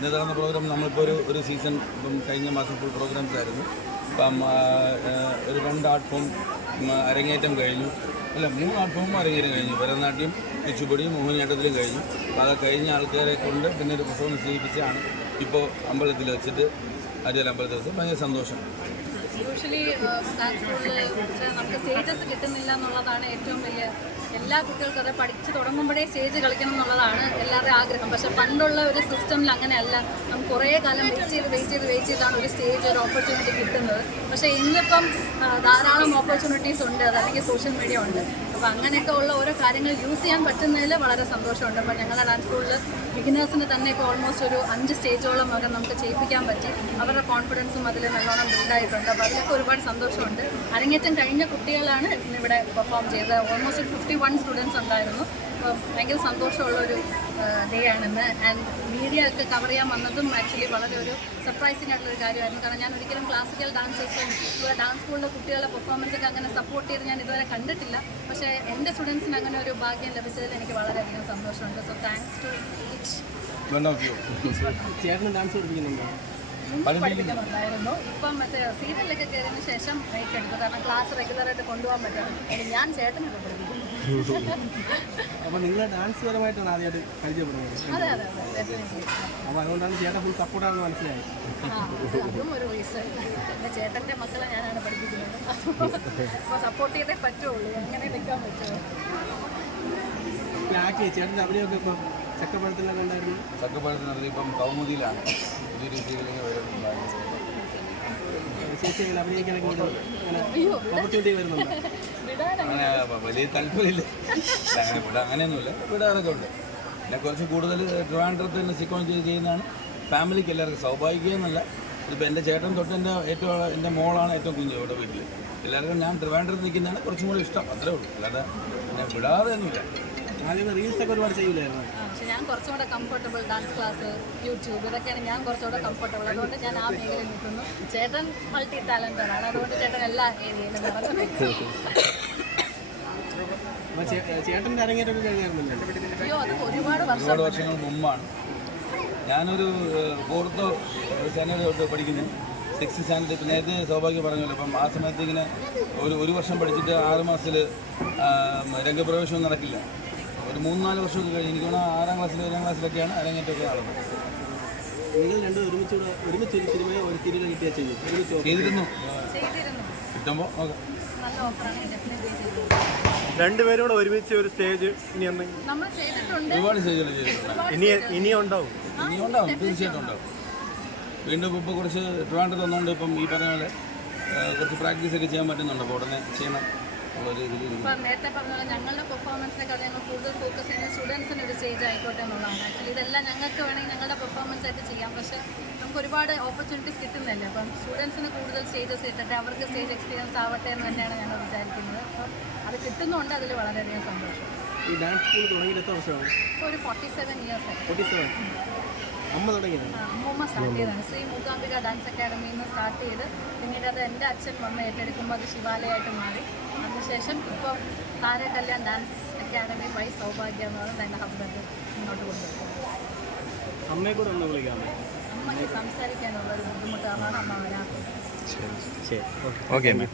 ഇന്ന് നടന്ന പ്രോഗ്രാം നമ്മളിപ്പോൾ ഒരു സീസൺ ഇപ്പം കഴിഞ്ഞ മാസം ഫുൾ പ്രോഗ്രാംസ് ആയിരുന്നു. ഇപ്പം ഒരു 2 ആർട്ട് ഫോം അരങ്ങേറ്റം കഴിഞ്ഞു. അല്ല 3 ആർട്ട് ഫോം അരങ്ങേറ്റം കഴിഞ്ഞു. ഭരതനാട്യം, കുച്ചിപ്പുടി, മോഹിനിയാട്ടത്തിലും കഴിഞ്ഞു. അപ്പോൾ അത് കഴിഞ്ഞ ആൾക്കാരെ കൊണ്ട് പിന്നെ ഒരു പെർഫോമൻസ് ചെയ്യിപ്പിച്ചാണ് ഇപ്പോൾ അമ്പലത്തിൽ വെച്ചിട്ട് അരിയൽ അമ്പലത്തിൽ വെച്ച് ഭയങ്കര സന്തോഷം. യൂഷ്വലി നമുക്ക് സ്റ്റേജസ് കിട്ടുന്നില്ല എന്നുള്ളതാണ് ഏറ്റവും വലിയ. എല്ലാ കുട്ടികൾക്കും അത് പഠിച്ച് തുടങ്ങുമ്പോഴേ സ്റ്റേജ് കളിക്കണം എന്നുള്ളതാണ് എല്ലാവരുടെയും ആഗ്രഹം. പക്ഷെ പണ്ടുള്ള ഒരു സിസ്റ്റമിൽ അങ്ങനെയല്ല. നമുക്ക് കുറേ കാലം വെയിറ്റ് ചെയ്താണ് ഒരു സ്റ്റേജ്, ഒരു ഓപ്പർച്യൂണിറ്റി കിട്ടുന്നത്. പക്ഷേ ഇന്നിപ്പം ധാരാളം ഓപ്പർച്യൂണിറ്റീസ് ഉണ്ട്, അതല്ലെങ്കിൽ സോഷ്യൽ മീഡിയ ഉണ്ട്. അപ്പോൾ അങ്ങനെയൊക്കെ ഉള്ള ഓരോ കാര്യങ്ങൾ യൂസ് ചെയ്യാൻ പറ്റുന്നതിൽ വളരെ സന്തോഷമുണ്ട്. അപ്പോൾ ഞങ്ങളുടെ ഡാൻസ് സ്കൂളിൽ ബിഗിനേഴ്സിന് തന്നെ ഇപ്പോൾ ഓൾമോസ്റ്റ് ഒരു 5 സ്റ്റേജോളം ഒക്കെ നമുക്ക് ചെയ്യിപ്പിക്കാൻ പറ്റി. അവരുടെ കോൺഫിഡൻസും അതിൽ നല്ലോണം ബിൽഡായിട്ടുണ്ട്. അപ്പോൾ അതിലൊക്കെ ഒരുപാട് സന്തോഷമുണ്ട്. അരങ്ങേറ്റം കഴിഞ്ഞ കുട്ടികളാണ് ഇന്നിവിടെ പെർഫോം ചെയ്തത്. ഓൾമോസ്റ്റ് 51 സ്റ്റുഡൻസ് ഉണ്ടായിരുന്നു. അപ്പോൾ ഭയങ്കര സന്തോഷമുള്ളൊരു ഡേ ആണെന്ന്. ആൻഡ് മീഡിയ ഒക്കെ കവർ ചെയ്യാൻ വന്നതും ആക്ച്വലി വളരെ ഒരു സർപ്രൈസിംഗ് ആയിട്ടുള്ളൊരു കാര്യമായിരുന്നു. കാരണം ഞാൻ ഒരിക്കലും ക്ലാസിക്കൽ ഡാൻസേഴ്സും ഡാൻസ് സ്കൂളിലെ കുട്ടികളുടെ പെർഫോമൻസ് ഒക്കെ അങ്ങനെ സപ്പോർട്ട് ചെയ്ത് ഞാൻ ഇതുവരെ കണ്ടിട്ടില്ല. പക്ഷേ എൻ്റെ സ്റ്റുഡൻസിന് അങ്ങനെ ഒരു ഭാഗ്യം ലഭിച്ചതിൽ എനിക്ക് വളരെയധികം സന്തോഷമുണ്ട്. So thanks to each. പഠിപ്പിക്കുന്നുണ്ടായിരുന്നു. ഇപ്പം മറ്റേ സീരിയലൊക്കെ കയറിയതിന് ശേഷം ബ്രേക്ക് എടുത്തു. കാരണം ക്ലാസ് റെഗുലറായിട്ട് കൊണ്ടുപോകാൻ പറ്റണം. ഞാൻ ചേട്ടനൊക്കെ പഠിപ്പിക്കും. അപ്പോൾ നിങ്ങൾ ഡാൻസ് പരമായിട്ടാണ് ആദ്യമായിട്ട് പരിചയപ്പെടുന്നത്? അതെ. അപ്പോൾ അതുകൊണ്ടാണ് ചേട്ടൻ ഫുൾ സപ്പോർട്ടാണെന്ന് മനസ്സിലായി. അതും ഒരു റീസൺ. എൻ്റെ ചേട്ടൻ്റെ മക്കളെ ഞാനാണ് പഠിപ്പിക്കുന്നത്. അപ്പോൾ സപ്പോർട്ട് ചെയ്തേ പറ്റുള്ളൂ. അങ്ങനെ നിൽക്കാൻ പറ്റുമോ? ആക്കി ചേട്ടൻ്റെ അഭിനയമൊക്കെ ഇപ്പോൾ ചക്കപ്പഴത്തിലൊക്കെ ഉണ്ടായിരുന്നു. ചക്കപ്പഴത്തിനകത്ത് ഇപ്പം കൗമുദിയിലാണ് പുതിയൊരു സീരിയലിങ്ങനെ വരുന്നുണ്ടായിരുന്നു. ചേച്ചിയെങ്കിലും അഭിനയിക്കാനൊക്കെ ഓപ്പർച്യൂണിറ്റി വരുന്നുണ്ട്. അങ്ങനെ വലിയ താല്പര്യമില്ല. അങ്ങനെ അങ്ങനെയൊന്നുമില്ല, വിടാറൊക്കെ ഉണ്ട്. പിന്നെ കുറച്ച് കൂടുതൽ ട്രിവാൻഡ്രത്ത് തന്നെ സിക്കോൺ ചെയ്യുന്നതാണ് ഫാമിലിക്ക് എല്ലാവർക്കും. സൗഭാഗ്യമൊന്നുമല്ല. ഇപ്പോൾ എൻ്റെ ചേട്ടൻ തൊട്ട് എൻ്റെ മോളാണ് ഏറ്റവും കുഞ്ഞ് ഇവിടെ വീട്ടിൽ. എല്ലാവർക്കും ഞാൻ ട്രിവാൻഡ്രത്ത് നിൽക്കുന്നതാണ് കുറച്ചും കൂടി ഇഷ്ടം. അത്രേ ഉള്ളൂ. അല്ലാതെ പിന്നെ വിടാതെ ഒന്നുമില്ല. ആദ്യം റീൽസൊക്കെ ഒരുപാട് ചെയ്യില്ലായിരുന്നു. പക്ഷെ ഞാൻ കുറച്ചും കൂടെ കംഫർട്ടബിൾ. ഡാൻസ് ക്ലാസ്, യൂട്യൂബ്, ഇതൊക്കെയാണ് ഞാൻ കുറച്ചുകൂടെ കംഫർട്ടബിൾ. അതുകൊണ്ട് ഞാൻ ആ മേഖലയിൽ നിൽക്കുന്നു. ചേട്ടൻ മൾട്ടി ടാലൻ്റഡ് ആണ്. അതുകൊണ്ട് ചേട്ടൻ എല്ലാ ഏരിയയിലും നടന്നു. ചേട്ടൻ്റെ അരങ്ങേറ്റമൊക്കെ കഴിഞ്ഞായിരുന്നല്ലോ? അയ്യോ, അത് ഒരുപാട് വർഷങ്ങൾ മുമ്പാണ്. ഞാനൊരു 4th സ്റ്റാൻഡേർഡ് തൊട്ട് പഠിക്കുന്നു. 6th standard. ഇപ്പം നേരത്തെ സൗഭാഗ്യം പറഞ്ഞല്ലോ. അപ്പം ആ സമയത്ത് ഇങ്ങനെ ഒരു വർഷം പഠിച്ചിട്ട് 6 മാസത്തിൽ രംഗപ്രവേശനം നടക്കില്ല. ഒരു 3-4 വർഷമൊക്കെ കഴിഞ്ഞ് എനിക്ക് തോന്നുന്നു 6ാം ക്ലാസ്സിൽ 7ാം ക്ലാസ്സിലൊക്കെയാണ് അരങ്ങേറ്റമൊക്കെ നടന്നത്. നിങ്ങൾ രണ്ടും ഒരുമിച്ച് ഒരു സിനിമയോ ഒരു സീരിയലോ കിട്ടിയാൽ ചെയ്തിരുന്നു. കിട്ടുമ്പോൾ നോക്കാം. നല്ല ഓഫറാണ്. രണ്ടുപേരും കൂടെ ഒരുമിച്ച് ഒരു സ്റ്റേജ് ഇനി നമ്മൾ ചെയ്തിട്ടുണ്ട്. ഒരുപാട് സ്റ്റേജുകൾ ചെയ്തിട്ടുണ്ട്. ഇനിയും ഉണ്ടാവും. തീർച്ചയായിട്ടും ഉണ്ടാവും. വീണ്ടും ഇപ്പോൾ കുറച്ച് ട്രിവാൻഡ്രത്ത് വന്നുകൊണ്ട് ഇപ്പം ഈ പറഞ്ഞ പോലെ കുറച്ച് പ്രാക്ടീസൊക്കെ ചെയ്യാൻ പറ്റുന്നുണ്ട്. അപ്പോൾ ഉടനെ ചെയ്യണം എന്നുള്ളൊരു ഇതിൽ. ഇപ്പം നേരത്തെ പറഞ്ഞ പോലെ ഞങ്ങളുടെ പെർഫോമൻസിനേക്കാൾ ഞങ്ങൾ കൂടുതൽ ഫോക്കസ് ചെയ്യുന്നത് സ്റ്റുഡൻസിന് ഒരു സ്റ്റേജ് ആയിക്കോട്ടെ എന്നുള്ളതാണ്. ആക്ച്വലി ഇതെല്ലാം ഞങ്ങൾക്ക് വേണമെങ്കിൽ ഞങ്ങളുടെ പെർഫോമൻസ് ആയിട്ട് ചെയ്യാം. പക്ഷേ നമുക്ക് ഒരുപാട് ഓപ്പർച്യൂണിറ്റീസ് കിട്ടുന്നില്ല. അപ്പം സ്റ്റുഡൻസിന് കൂടുതൽ സ്റ്റേജസ് കിട്ടട്ടെ, അവർക്ക് സ്റ്റേജ് എക്സ്പീരിയൻസ് ആവട്ടെ എന്ന് തന്നെയാണ് ഞങ്ങൾ വിചാരിക്കുന്നത്. അപ്പം അത് കിട്ടുന്നുണ്ട്. അതിൽ വളരെയധികം സന്തോഷം. ഈ ഡാൻസ് സ്കൂൾ തുടങ്ങിയിട്ട് എത്ര വർഷമാണ്? ഇപ്പോൾ ഒരു 47 ഇയേഴ്സ് ആയി. 47. അമ്മ തുടങ്ങിയത്? അമ്മൂമ്മ സ്റ്റാർട്ട് ചെയ്തതാണ്. ശ്രീ മൂകാംബിക ഡാൻസ് അക്കാഡമിയിൽ നിന്ന് സ്റ്റാർട്ട് ചെയ്ത് പിന്നീട് അത് എൻ്റെ അച്ഛൻ വന്ന് ഏറ്റെടുക്കുമ്പോൾ അത് ശിവാലയമായിട്ട് മാറി. അതിനുശേഷം ഇപ്പോൾ Thara Kalyan dance academy by Sowbhagya എന്ന് പറയുന്നത് എൻ്റെ ഹസ്ബൻഡ് മുന്നോട്ട് കൊണ്ടുപോകും. അമ്മയെ കൂടെ ഒന്ന് വിളിക്കാമോ? അമ്മയ്ക്ക് സംസാരിക്കാനുള്ള ഒരു ബുദ്ധിമുട്ടാണ്. അമ്മ വരാത്തത്. ശരി, ഓക്കെ മാം.